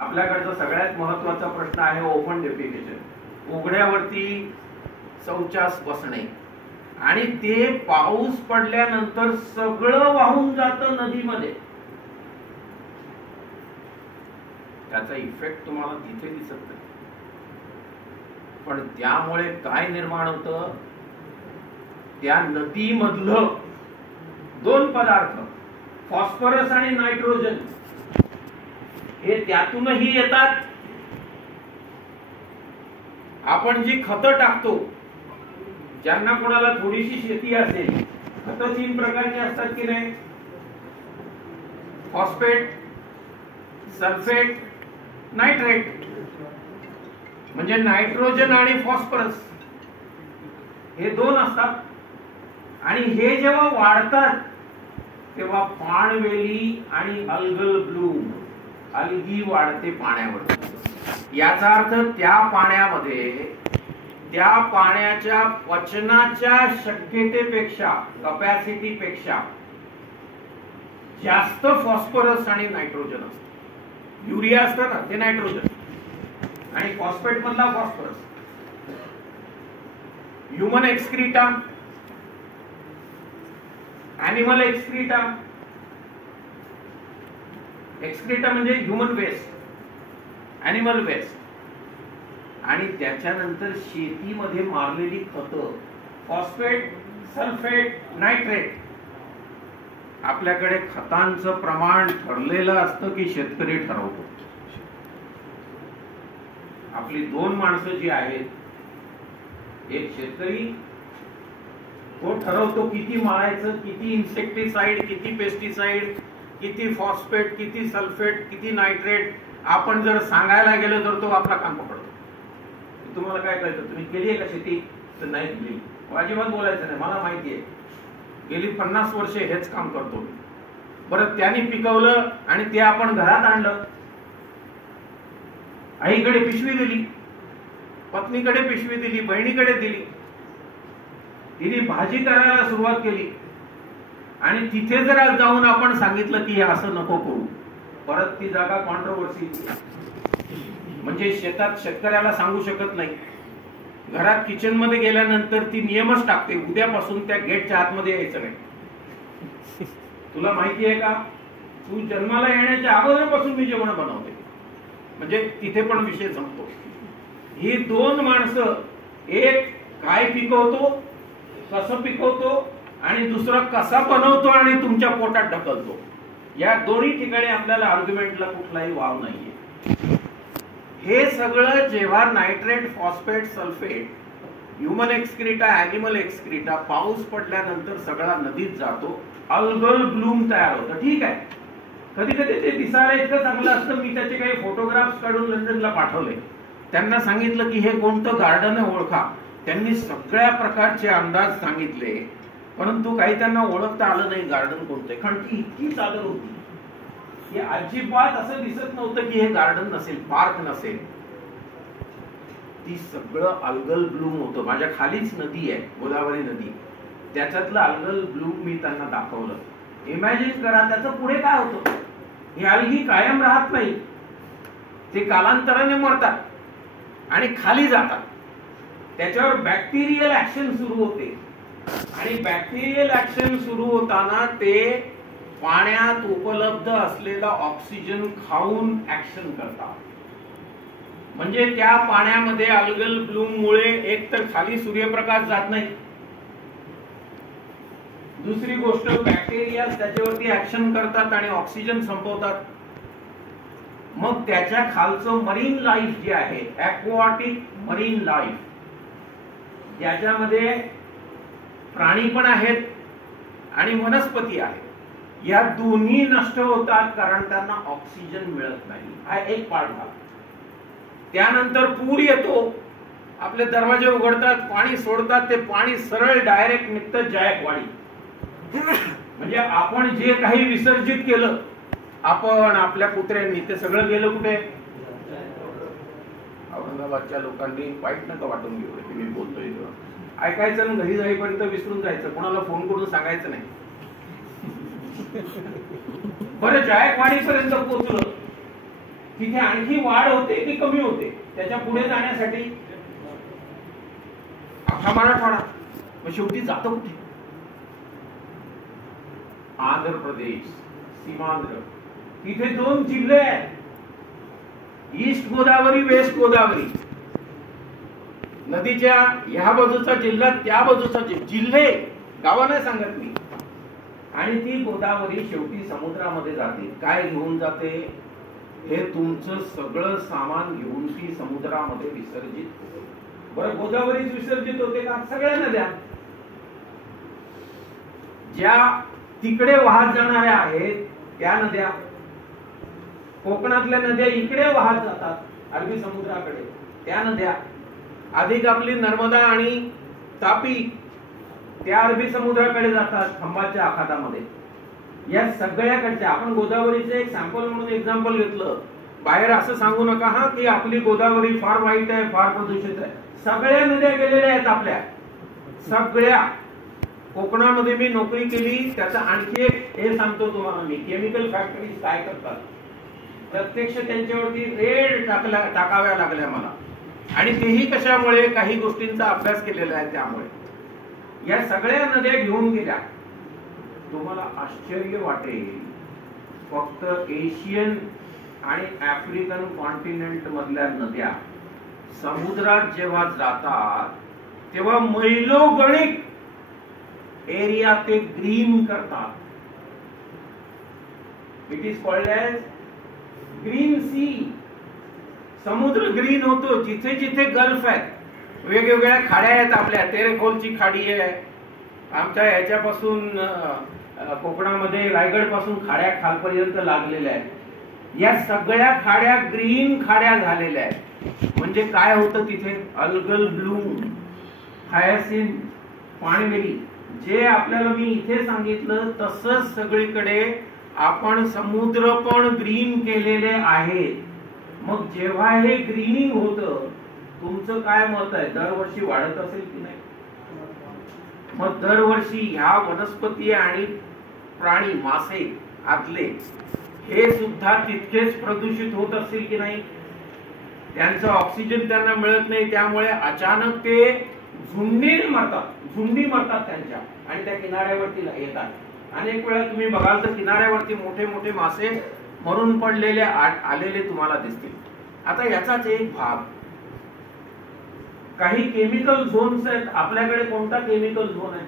आपल्याकडचा सगळ्यात महत्वाचा प्रश्न आहे ओपन डेफिकेशन, उघड्यावरती शौचास बसणे. आणि ते पाऊस पडल्यानंतर सगळं वाहून जातं नदीमध्ये. त्याचा इफेक्ट तुम्हाला तिथे दिसत नाही, पण त्यामुळे काय निर्माण होतं, त्या नदीमधलं दोन पदार्थ फॉस्फरस आणि नायट्रोजन हे त्यातूनही येतात. आपण जी खतं टाकतो, ज्यांना कोणाला थोडीशी शेती असेल, खतं 3 प्रकारची असतात की नाही, फॉस्फेट, सल्फेट, नायट्रेट. म्हणजे नायट्रोजन आणि फॉस्फरस हे 2 असतात. आणि हे जेव्हा वाढतात तेव्हा पाणवेली आणि अल्गल ब्लूम, अलगी वाढते पाण्यावर. याचा अर्थ त्या पाण्यामध्ये, त्या पाण्याच्या पचनाच्या शक्यतेपेक्षा, कपॅसिटीपेक्षा जास्त फॉस्फरस आणि नायट्रोजन असतं. युरिया असतं ना, ते नायट्रोजन, आणि फॉस्फेट मधला phosphorus. Human excreta, animal excreta. Excreta म्हणजे ह्युमन वेस्ट, ॲनिमल वेस्ट. आणि त्याच्यानंतर शेतीमध्ये मारलेली खतं, फॉस्फेट, सल्फेट, नायट्रेट. आपल्याकडे खतांचं प्रमाण ठरलेलं असतं की शेतकरी ठरवतो. आपली 2 माणसं जी आहेत, एक शेतकरी, तो ठरवतो किती मारायचं, किती इन्सेक्टिसाइड, किती पेस्टिसाइड, किती फॉस्फेट, किती सल्फेट, किती नायट्रेट. आपण जर सांगायला गेलो तर तो आपला काम पकडतो. तुम्हाला काय कळतं, तुम्ही केली आहे का शेती, तर नाही केली, अजिबात बोलायचं नाही, मला माहिती आहे, गेली 50 वर्षे हेच काम करतो. बरं, त्यांनी पिकवलं आणि ते आपण घरात आणलं, आईकडे पिशवी दिली, पत्नीकडे पिशवी दिली, बहिणीकडे दिली, तिने भाजी करायला सुरुवात केली. आणि तिथे जर जाऊन आपण सांगितलं की हे असं नको करू, परत ती जागा कॉन्ट्रोवर्सी. म्हणजे शेतात शेतकऱ्याला सांगू शकत नाही. घरात किचन मध्ये गेल्यानंतर ती नियमच टाकते, उद्यापासून त्या गेटच्या आतमध्ये यायचं नाही. तुला माहिती आहे का, तू जन्माला येण्याच्या अगोदरपासून मी जेवण बनवते. म्हणजे तिथे पण विषय संपतो. ही 2 माणसं, एक काय पिकवतो, कसं पिकवतो, आणि दुसरा कसा बनवतो आणि तुमच्या पोटात ढकलतो. या दोन्ही ठिकाणी आपल्याला आर्ग्युमेंटला कुठलाही वाव नाहीये. हे सगळं जेव्हा nitrate, phosphate, sulphate, human excreta, animal excreta पाऊस पडल्यानंतर सगळा नदीत जातो, अल्गल ब्लूम तयार होतं. ठीक आहे, कधी कधी ते दिसायला इतकं चांगलं असतं. मी त्याचे काही फोटोग्राफ्स काढून लंडनला पाठवले. त्यांना सांगितलं की हे कोणतं गार्डन आहे ओळखा. त्यांनी सगळ्या प्रकारचे अंदाज सांगितले, परंतु काही त्यांना ओळखता आलं नाही गार्डन कोणतं, कारण ती इतकी चादर होती. हे अजिबात असं दिसत नव्हतं की हे गार्डन नसेल, पार्क नसेल. ती सगळं अल्गल ब्लूम होतं. माझ्या खालीच नदी आहे, गोदावरी नदी, त्याच्यातलं अल्गल ब्लूम मी त्यांना दाखवलं. इमॅजिन करा त्याचं पुढे काय होतं. हे अलगी कायम राहत नाही, ते कालांतराने मरतात आणि खाली जातात. त्याच्यावर बॅक्टेरियल ऍक्शन सुरू होते, आणि बॅक्टेरियल ऍक्शन सुरू होताना ते पाण्यात उपलब्ध असलेला ऑक्सिजन खाऊन ऍक्शन करतात. म्हणजे त्या पाण्यामध्ये अल्गल ब्लूम मुळे एक तर खाली सूर्यप्रकाश जात नाही, दुसरी गोष्ट बॅक्टेरिया त्याच्यावरती ऍक्शन करतात आणि ऑक्सिजन संपवतात. मग त्याच्या खालचं मरीन लाईफ जे आहे, ॲक्वाटिक मरीन लाईफ, याच्यामध्ये प्राणी पण आहेत आणि वनस्पती आहेत. या दोन्ही नष्ट होतात कारण त्यांना ऑक्सिजन मिळत नाही. हा एक पार्ट झाला. त्यानंतर पूर येतो, आपले दरवाजे उघडतात, पाणी सोडतात, ते पाणी सरळ डायरेक्ट निघतं जायकवाडी. म्हणजे आपण जे काही विसर्जित केलं, आपण आपल्या कुत्र्यांनी, ते सगळं गेलं कुठे. औरंगाबादच्या लोकांनी वाईट नका वाटून घेऊ, मी बोलतोय ऐकायचं, घरी जाईपर्यंत विसरून जायचं, कोणाला फोन करून सांगायचं नाही. बरं, जायकवाडी पर्यंत पोहोचलं तिथे आणखी वाढ होते की कमी होते त्याच्या पुढे जाण्यासाठी? अख्खा मराठवाडा. मग शेवटी जातं कुठे? आंध्र प्रदेश सीमांध्र. तिथे 2 जिल्हे आहेत, ईस्ट गोदावरी वेस्ट गोदावरी. नदीच्या ह्या बाजूचा जिल्हा त्या बाजूचा जिल्हे, गावं नाही सांगत मी. आणि ती गोदावरी शेवटी समुद्रामध्ये जाते. काय घेऊन जाते? हे तुमचं सगळं सामान घेऊन ती समुद्रामध्ये विसर्जित होते. बरं, गोदावरीच विसर्जित होते का? सगळ्या नद्या ज्या तिकडे वाहत जाणाऱ्या आहेत त्या नद्या, कोकणातल्या नद्या इकडे वाहत जातात अरबी समुद्राकडे, त्या नद्या, अधिक आपली नर्मदा आणि तापी त्या अरबी समुद्राकडे जातात खंबातच्या आखातामध्ये. या सगळ्याकडच्या आपण गोदावरीचं एक सॅम्पल म्हणून एक्झाम्पल घेतलं. बाहेर असं सांगू नका हा की आपली गोदावरी फार वाईट आहे, फार प्रदूषित आहे. सगळ्या नद्या गेलेल्या आहेत आपल्या सगळ्या. कोकणामध्ये मी नोकरी केली, त्याचा आणखी एक हे सांगतो तुम्हाला मी. केमिकल फॅक्टरीज काय करतात, प्रत्यक्ष त्यांच्यावरती रेड टाकाव्या लागल्या मला. आणि तेही कशामुळे? काही गोष्टींचा अभ्यास केलेला आहे त्यामुळे. या सगळ्या नद्या घेऊन गेल्या. तुम्हाला आश्चर्य वाटेल, फक्त एशियन आणि आफ्रिकन कॉन्टिनेंट मधल्या नद्या समुद्रात जेव्हा जातात तेव्हा मैलोगणिक एरिया ते ग्रीन करतात. It is called as green sea. समुद्र ग्रीन होतो. जिथे जिथे गल्फ आहेत, वेगवेगळ्या खाड्या आहेत आपल्या. तेरेखोलची खाडी आहे आमच्या याच्यापासून, कोकणामध्ये रायगड पासून खाड्या खालपर्यंत लागलेल्या आहेत. या सगळ्या खाड्या ग्रीन खाड्या झालेल्या आहेत. म्हणजे काय होतं तिथे? अल्गल ब्लूम, हायसिंथ, पाणवेली, जे आपल्याला मी इथे सांगितलं तसंच सगळीकडे आपण समुद्र पण ग्रीन केलेले आहेत. मग जेव्हा हे ग्रीनिंग होतं, तुमचं काय मत आहे? दरवर्षी वाढत असेल की नाही? मग दरवर्षी ह्या वनस्पती आणि प्राणी, मासे आतले, हे सुद्धा तितकेच प्रदूषित होत असतील की नाही? त्यांचं ऑक्सिजन त्यांना मिळत नाही, त्यामुळे अचानक ते झुंडी मरतात त्यांच्या, आणि त्या किनाऱ्यावरती येतात. अनेक वेळा तुम्ही बघाल तर किनाऱ्यावरती मोठे मोठे मासे मरून पडलेले आलेले तुम्हाला दिसतील. आता याचाच एक भाग, काही केमिकल झोन्स आहेत आपल्याकडे. कोणता केमिकल झोन आहे?